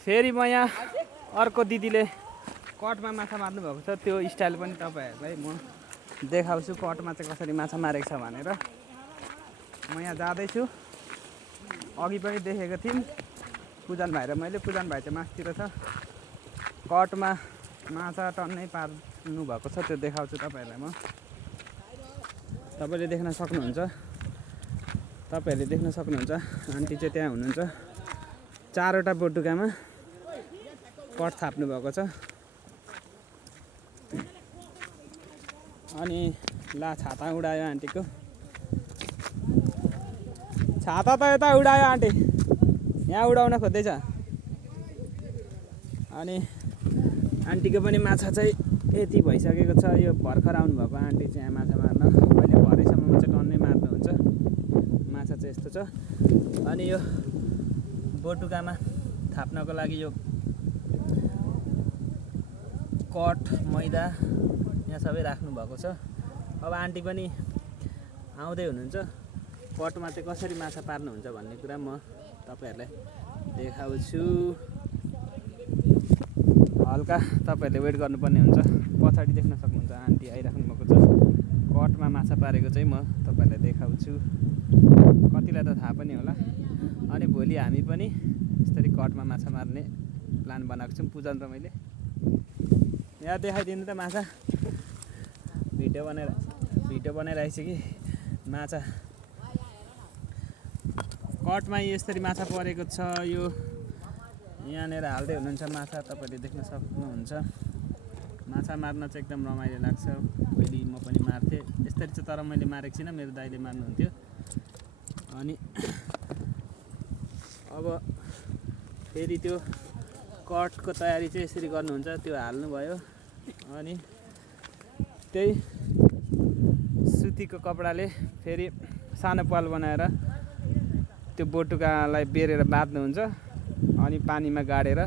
फेरि म यहाँ अर्को दिदीले कटमा माछा मार्नु भएको छ, त्यो स्टाइल पनि तपाईँहरूलाई म देखाउँछु कटमा चाहिँ कसरी माछा मारेको छ भनेर। म यहाँ जाँदैछु, अघि पनि देखेको थियौँ पूजन भाइ र मैले। पूजन भाइ चाहिँ मासतिर छ, कटमा माछा टन्नै पार्नु भएको छ, त्यो देखाउँछु तपाईँहरूलाई म। तपाईँहरूले देख्न सक्नुहुन्छ आन्टी चाहिँ त्यहाँ हुनुहुन्छ, 4वटा बोटुकामा कट थाप्नु भएको छ। अनि ला छाता उडायो आन्टीको, छाता त यता उडायो आन्टी, यहाँ उडाउन खोज्दैछ। अनि आन्टीको पनि माछा चाहिँ यति भइसकेको छ। यो भर्खर आउनुभएको आन्टी चाहिँ यहाँ माछा मार्न, अहिले भरेसम्ममा चाहिँ टन्नै मार्नुहुन्छ। माछा चाहिँ यस्तो छ। अनि यो बोटुकामा थाप्नको लागि यो कट मैदा यहाँ सबै राख्नु भएको छ। अब आन्टी पनि आउँदै हुनुहुन्छ, कटमा चाहिँ कसरी माछा पार्नुहुन्छ भन्ने कुरा म तपाईँहरूलाई देखाउँछु। हल्का तपाईँहरूले वेट गर्नुपर्ने हुन्छ। पछाडि देख्न सक्नुहुन्छ आन्टी आइराख्नु भएको छ। कटमा माछा पारेको चाहिँ म तपाईँहरूलाई देखाउँछु, कतिलाई त थाहा पनि होला। अनि भोलि हामी पनि यसरी कटमा माछा मार्ने प्लान बनाएको छौँ, पूजन र मैले। यहाँ देखाइदिनु त माछा, भिडियो बनाइरहेको छु कि माछा कटमा यसरी माछा परेको छ। यो यहाँनिर हाल्दै हुनुहुन्छ माछा, तपाईँहरूले देख्न सक्नुहुन्छ। माछा मार्न चाहिँ एकदम रमाइलो लाग्छ। पहिले म पनि मार्थेँ यसरी चाहिँ, तर मैले मारेको छुइनँ, मेरो दाइले मार्नुहुन्थ्यो। अनि अब फेरि त्यो कटको तयारी चाहिँ यसरी गर्नुहुन्छ, त्यो हाल्नुभयो। अनि त्यही सुतीको कपडाले फेरि सानो पाल बनाएर त्यो बोटुकालाई बेरेर बाँध्नुहुन्छ, अनि पानीमा गाडेर